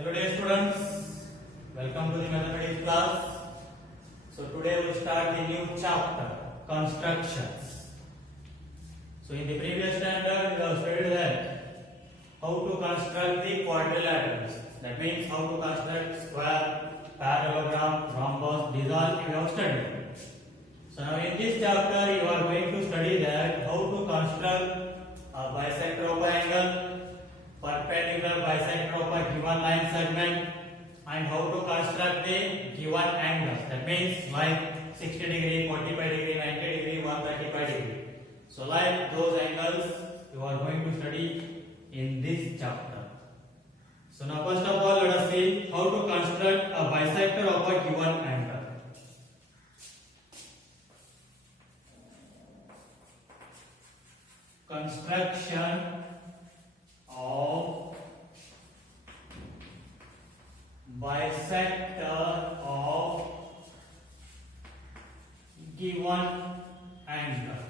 Hello dear students, welcome to the mathematics class. So today we start the new chapter, constructions. So in the previous standard we have studied that how to construct the quadrilaterals. That means how to construct square, parallelogram, rhombus, these all we have studied. So now in this chapter you are going to study that how to construct a bisector of an angle, perpendicular bisector of a given line segment, and how to construct the given angles. That means like 60 degree, 45 degree, 90 degree, 135 degree. So like those angles you are going to study in this chapter. So now first of all let us see how to construct a bisector of a given angle. Construction of bisector of given angle.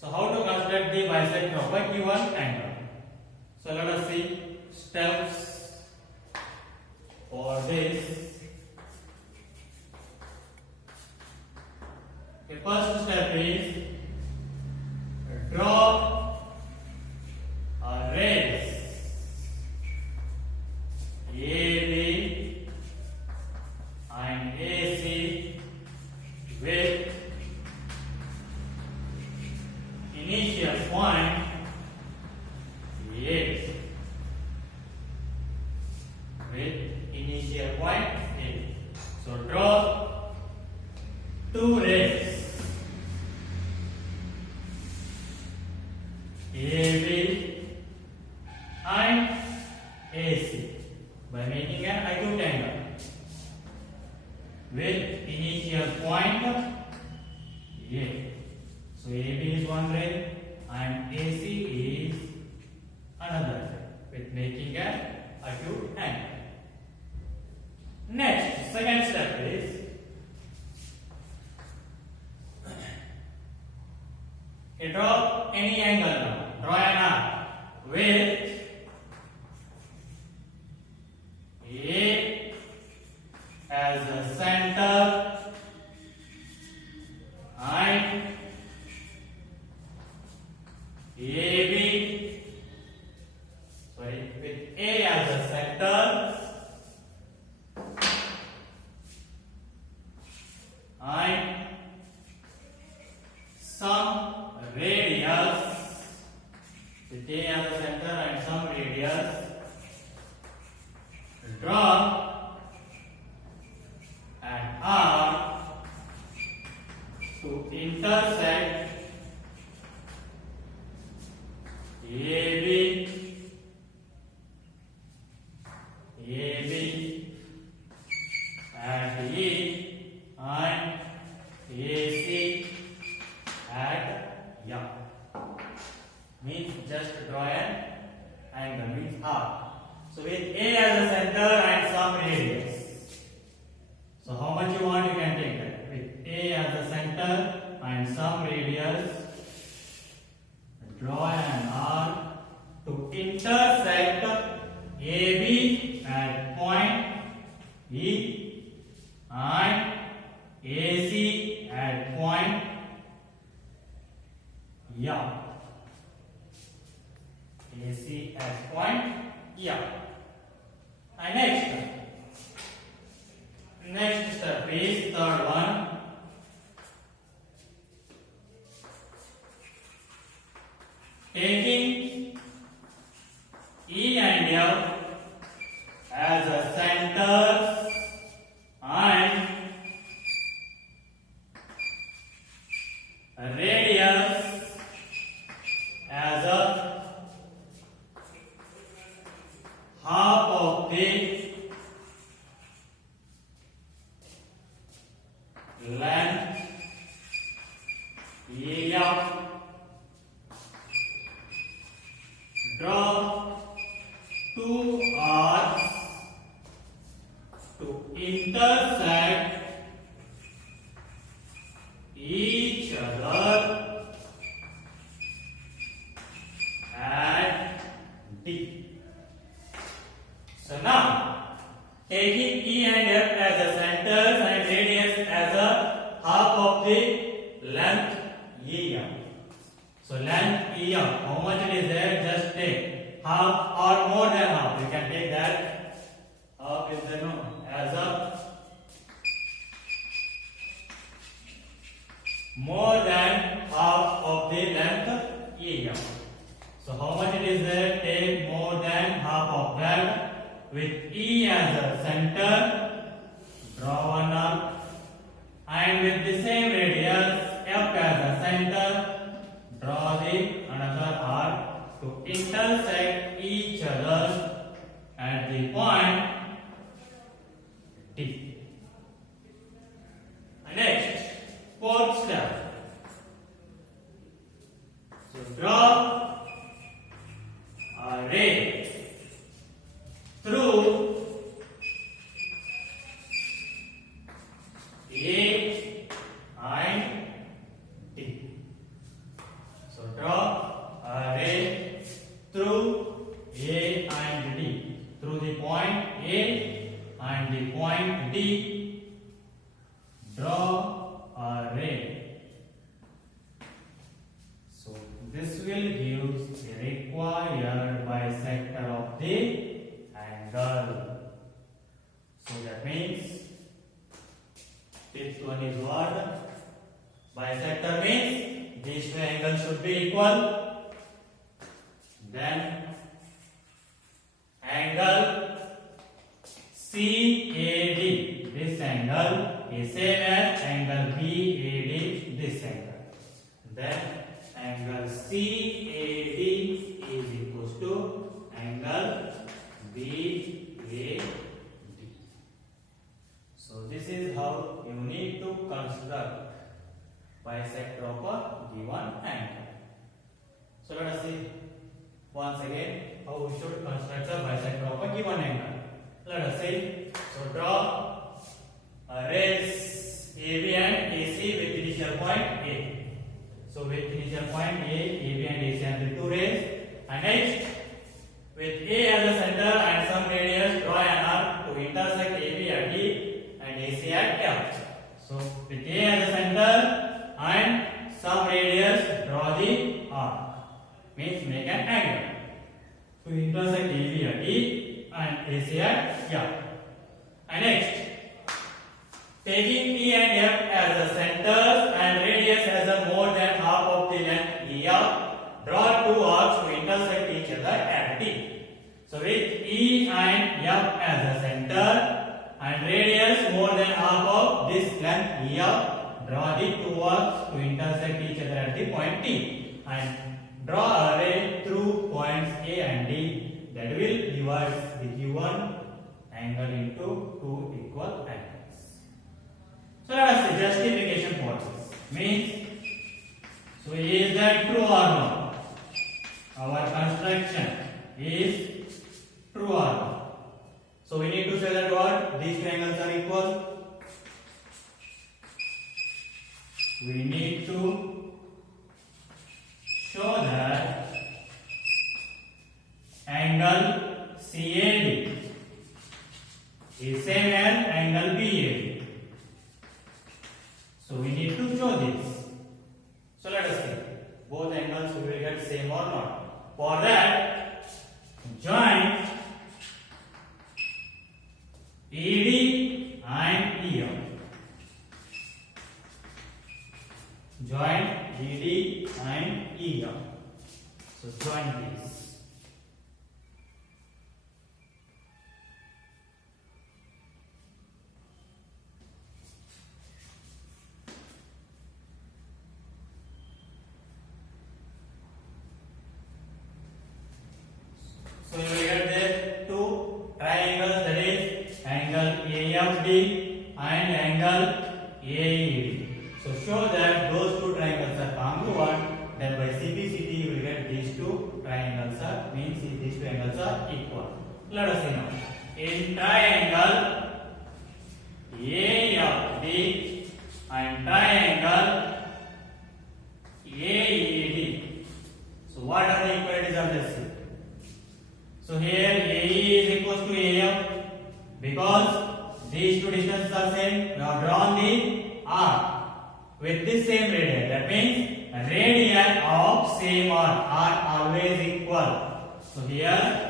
So how to construct the bisector of a given angle? So let us see steps for this. The first step is draw a rays AB and AC with initial point A. With initial point A. So draw two rays AB and AC by making an acute angle with initial point A. So AB is one ray and AC is another ray with making an acute angle. Next, second step is draw any angle now. Draw an arc with A as the center and AB, with A as the center and some radius, with A as the center and some radius, draw an arc to intersect AB at E and AC at M. Means just draw an angle, means arc. So with A as the center and some radius. So how much you want you can take that. With A as the center and some radius, draw an arc to intersect AB at point E and AC at point M. AC at point M. And next step is third one. Taking E and F as a centers and radius as a half of the length EF. Draw two arcs to intersect each other taking E and F as the centers and radius as a half of the length EF. So length EF, how much it is there? Just take half or more than half. You can take that half is the no as a more than half of the length EF. So how much it is there? Take more than half of that with E as a center. Draw one arc, and with the same radius F as a center, draw the another arc to intersect each other at the point D. Next, fourth step. So draw a ray through A and D. So draw a ray through A and D, through the point A and the point D. Draw a ray. So this will give the required bisector of the angle. So that means fifth one is what? Bisector means these two angles should be equal. Then angle CAD, this angle is same as angle BAD, this angle. Then angle CAD is equals to angle BAD. So this is how you need to construct bisector of a given angle. So let us see once again how we should construct a bisector of a given angle. Let us see. So draw rays AB and AC with initial point A. So with initial point A, AB and AC are the two rays. And next, with A as a center and some radius, draw an arc to intersect AB at D and AC at F. So with A as a center and some radius, draw the arc. Means make an angle to intersect AB at D and AC at F. And next, taking E and F as the centers and radius as a more than half of the length EF, draw two arcs to intersect each other at D. So with E and F as a center and radius more than half of this length EF, draw the two arcs to intersect each other at the point D. And draw a ray through points A and D that will divide the given angle into two equal angles. So let us see justification for this. Means, so is that true or not? Our construction is true or not? So we need to say that what? These two angles are equal. We need to show that angle CAD is same as angle BAD. So we need to show this. So let us see both angles we will get same or not. For that, join ED and EF. Join ED and EF. So join these. So you will get there two triangles, that is angle AFD and angle AED. So show that those two triangles are congruent. Then by CBCT you will get these two triangles are means these two angles are equal. Let us see now. In triangle AFD and triangle AED. So what are the equalities of this? So here AE is equals to AF because these two distances are same. We have drawn the arc with the same radius. That means radii of same arc are always equal. So here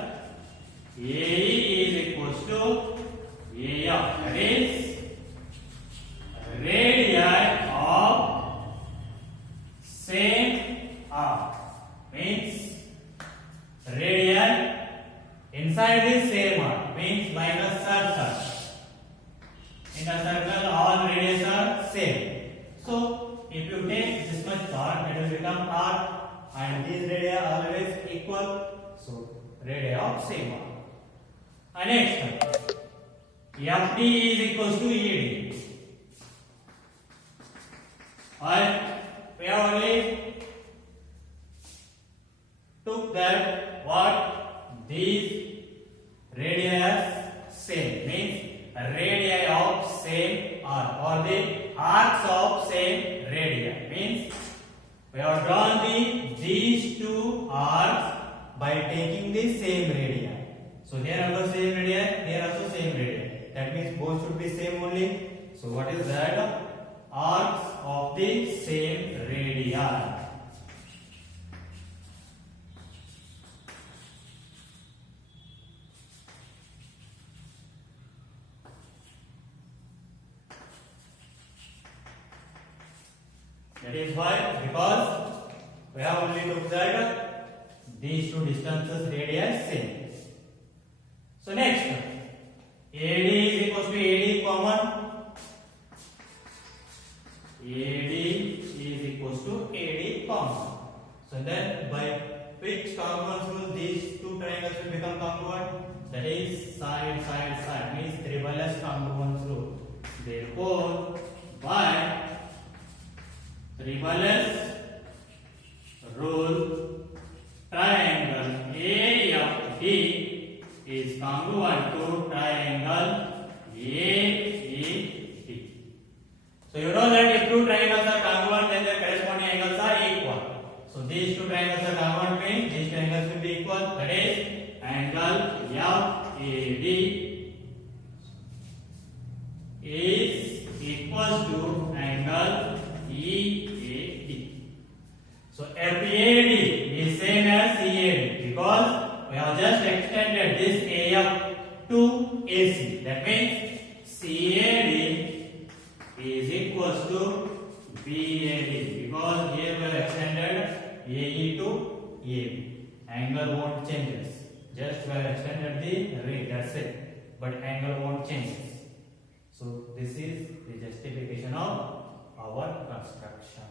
AE is equals to AF. That is radii of same arc. Means radii inside the same arc means like a circle. In a circle, all radius are same. So, if you take this much part, it will become arc, and these radii are always equal. So, radii of same arc. And next, FD is equals to ED. And we have only took that what these radii are same means radii of same arc or the arcs of same radii means we have drawn these two arcs by taking the same radii. So here also same radii, here also same radii. That means both should be same only. So what is that? Arcs of the same radii. That is why, because we have only looked at these two distances radii same. So next, AD is equals to AD common. AD is equals to AD common. So then by which congruence rule these two triangles will become congruent? That is side, side, side means triple congruence rule. Therefore, by triple rule, triangle AFD is congruent to triangle AED. So you know that if two triangles are congruent, then their corresponding angles are equal. So these two triangles are congruent means these two angles will be equal. That is angle FAD is equals to angle EAD. So FAD is same as EAD because we have just extended this AF to AC. That means CAD is equals to BAD because here we have extended AE to AB. Angle won't change. Just we have extended the ray, that's it. But angle won't change. So this is the justification of our construction.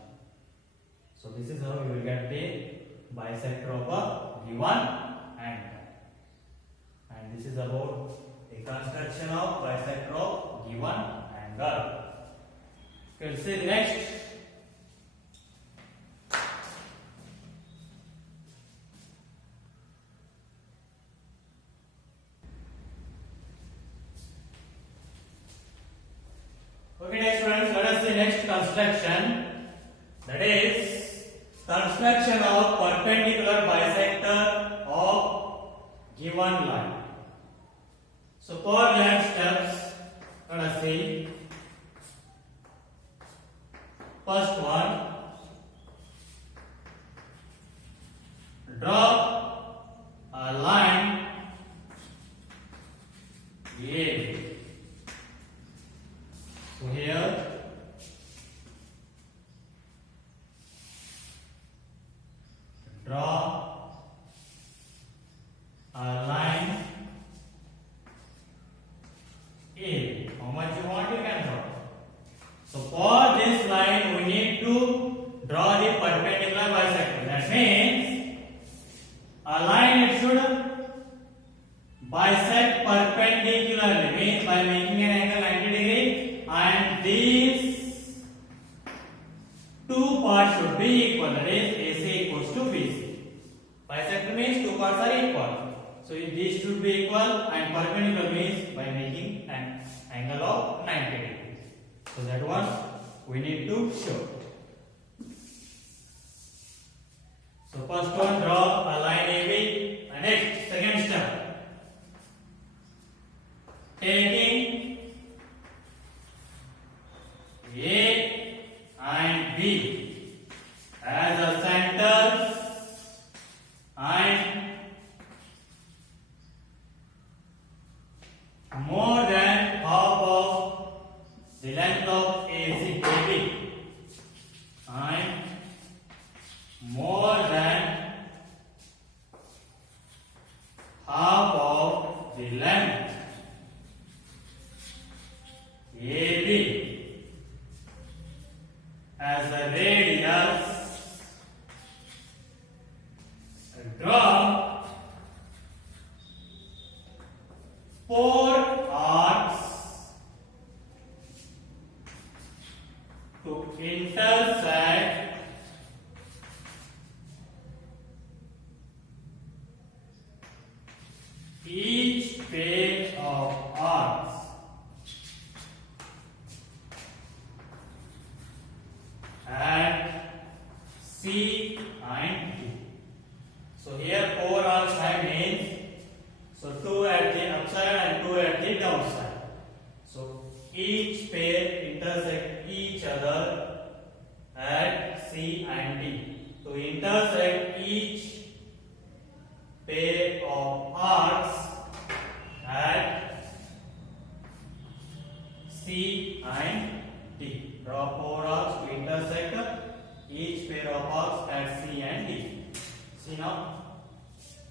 So this is how you will get the bisector of a given angle. And this is about the construction of bisector of given angle. Okay, let's see next. Okay, next friends, let us see next construction. That is construction of perpendicular bisector of given line. So for that steps, let us see. First one, draw a line A. So here draw a line A. How much you want you can draw. So for this line we need to draw the perpendicular bisector. That means a line it should bisect perpendicularly means by making an angle 90 degree and these two parts should be equal. That is AC equals to BC. Bisector means two parts are equal. So these should be equal and perpendicular means by making an angle of 90 degree. So that one we need to show. So first one, draw a line AB. And next, second step, taking the length of AC AB and more than half of the length AB as a radius, draw 4 arcs to intersect each pair of arcs at C and D. So here 4 arcs have means, so 2 at the upside and 2 at the downside. So each pair intersect each other at C and D. To intersect each pair of arcs at C and D. Draw 4 arcs to intersect each pair of arcs at C and D. See now,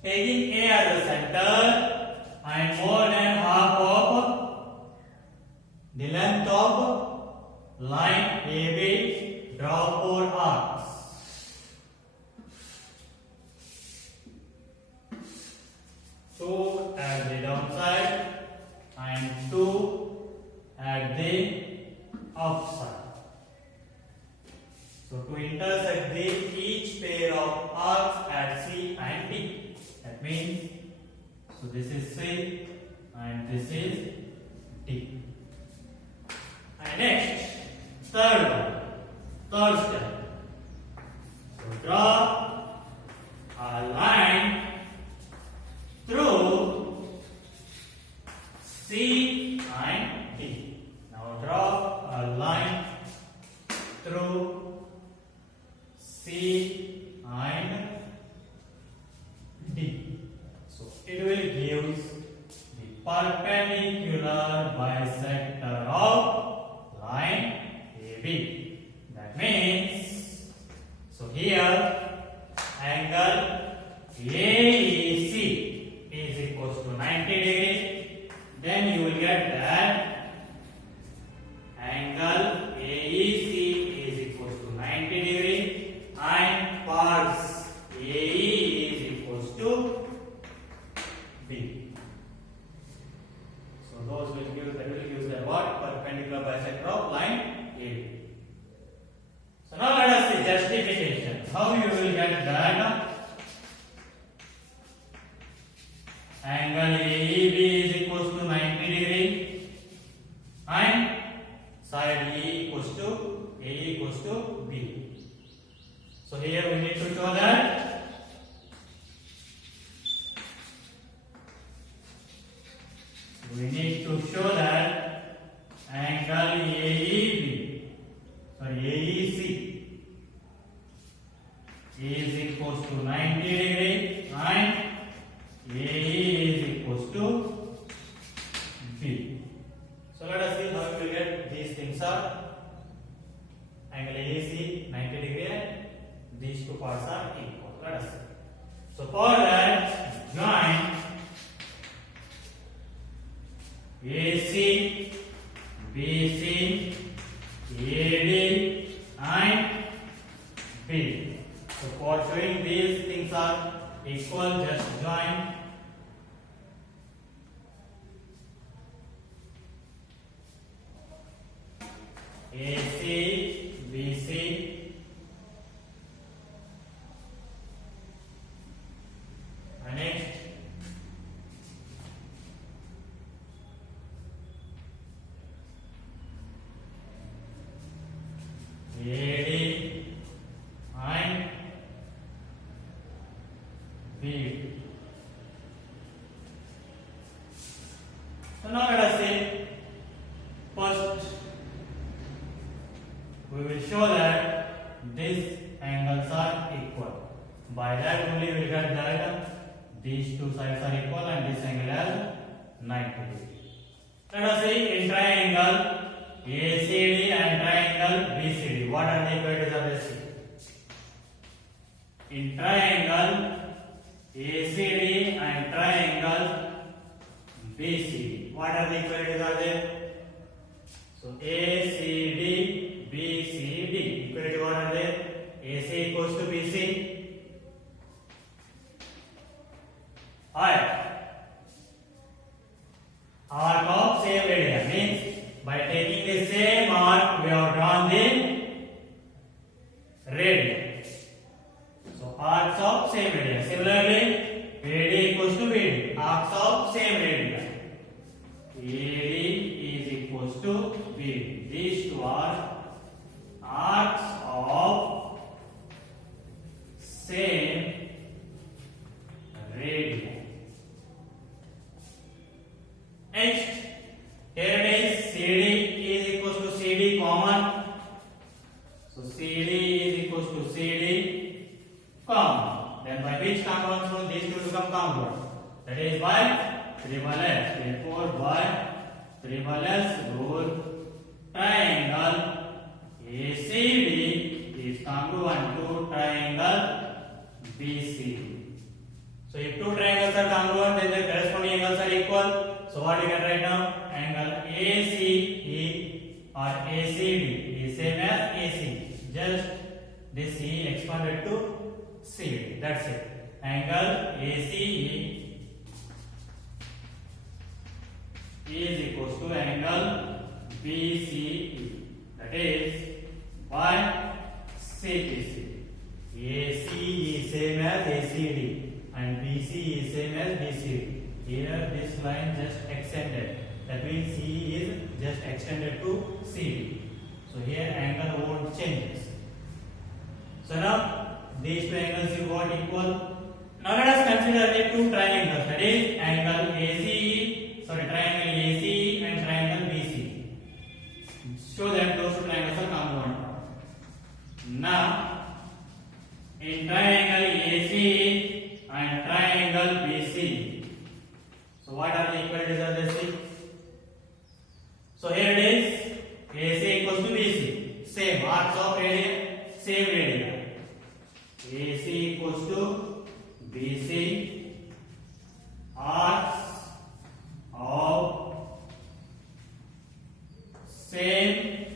taking A as the center and more than half of the length of line AB, draw 4 arcs. Two at the downside and 2 at the upside. So to intersect each pair of arcs at C and D. That means, so this is C and this is D. And next, third step. So draw a line through C and D. Now draw a line through C and D. So it will give the perpendicular bisector of line AB. That means, so here angle AEC is equals to 90 degree. Then you will get that angle AEC is equals to 90 degree and parts AE is equals to B. So those will give, that will give the what? Perpendicular bisector of line AB. So now let us see justification. How you will get that? Angle AEB is equals to 90 degree and side E equals to AE equals to B. So here we need to show that angle AEC is equals to 90 degree and AE is equals to B. So let us see how we will get these things are. Angle AEC 90 degree and these two parts are equal. Let us see. So for that, join AC, BC, AD and B. So for showing these things are equal, just join AC, BC and next AD and B. So now let us see. First, we will show that these angles are equal. By that only we will get that these two sides are equal and this angle is 90 degree. Let us see in triangle ACD and triangle BCD. What are the equalities of AC? In triangle ACD and triangle BCD, what are the equalities are there? So ACD, BCD, equality what are there? AC equals to BC. Arc of same area means by taking the same arc we have drawn the radius. So arcs of same area. Similarly, AD equals to BD. Arcs of same area. AD is equals to BD. These two are arcs of same area. Next, here it is CD is equals to CD common. So CD is equals to CD common. Then by which congruence rule these two become congruent? That is by triple S. Therefore, by triple S rule, triangle ACD is congruent to triangle BCD. So if two triangles are congruent, then their corresponding angles are equal. So what you can write now? Angle ACE or ACD is same as AC. Just this C expanded to CD. That's it. Angle ACE is equals to angle BCE. That is by CPC. AC is same as ACD and BC is same as BCD. Here this line just extended. That means C is just extended to CD. So here angle won't change. So now these two angles you got equal. Now let us consider the two triangles. That is angle triangle ACE and triangle BCE. Show that those two triangles are congruent. Now in triangle ACE and triangle BCE. So what are the equalities of this? So here it is AC equals to BC. Same arcs of area, same area. AC equals to BC, arcs of same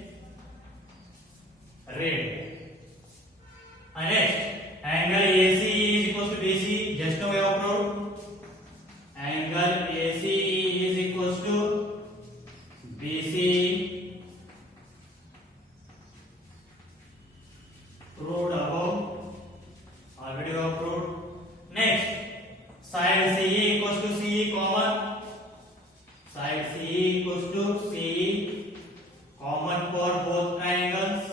area. And next, angle AC is equals to BC. Just now we have proved. Angle ACE is equals to BC. Proved above. Already we have proved. Next, side CE equals to CE common. Side CE equals to CE common for both triangles.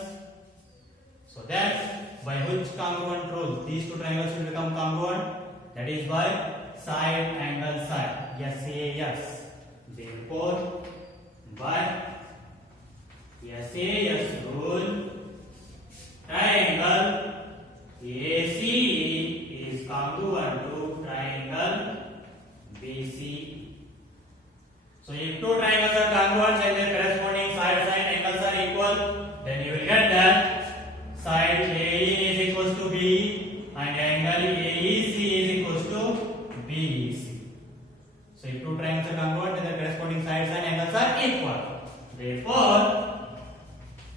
So that's by which congruent rule these two triangles will become congruent. That is by side angle side. SAS. Therefore, by SAS rule, triangle ACE is congruent to triangle BCE. So if two triangles are congruent and their corresponding side angles are equal, then you will get that side AE is equals to BE and angle AEC is equals to BEC. So if two triangles are congruent and their corresponding sides and angles are equal. Therefore,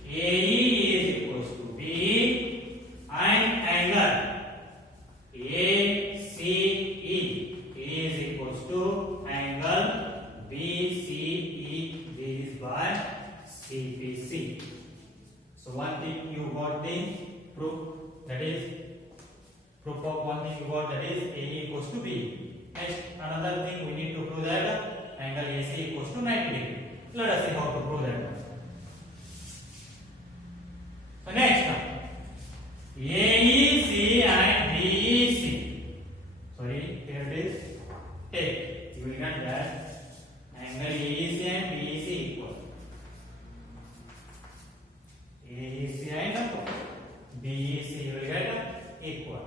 AE is equals to BE and angle ACE is equals to angle BCE. This is by CPC. So one thing you got the proof, that is proof of one thing you got, that is AE equals to B. Next, another thing we need to prove that angle AC equals to 90 degree. Let us see how to prove that. So next, AEC and BEC. Sorry, here it is. Take. You will get that angle AEC and BEC equal. AEC and BEC you will get equal.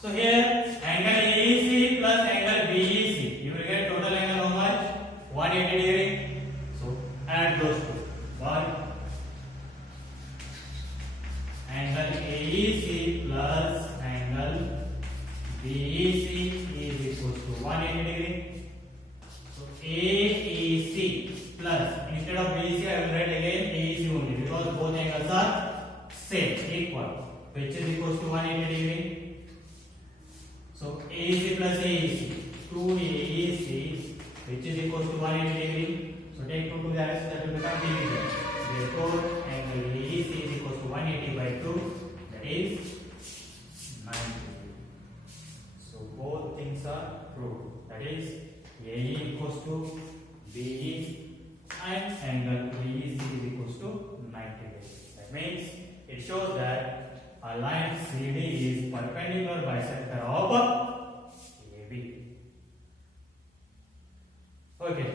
So here angle AEC plus angle BEC, you will get total angle how much? 180 degree. So add those two. But angle AEC plus angle BEC is equals to 180 degree. So AEC plus, instead of BEC I will write again AEC only, because both angles are same, equal, which is equals to 180 degree. So AEC plus AEC, 2AEC, which is equals to 180 degree. So take 2 together, that will become division. Therefore, angle AEC is equals to 180 by 2, that is 90 degree. So both things are true. That is AE equals to BE and angle BEC is equals to 90 degree. That means it shows that a line CD is perpendicular bisector of AB. Okay.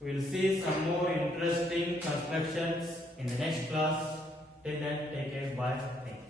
We will see some more interesting constructions in the next class. Till then, take care. Bye. Thank you.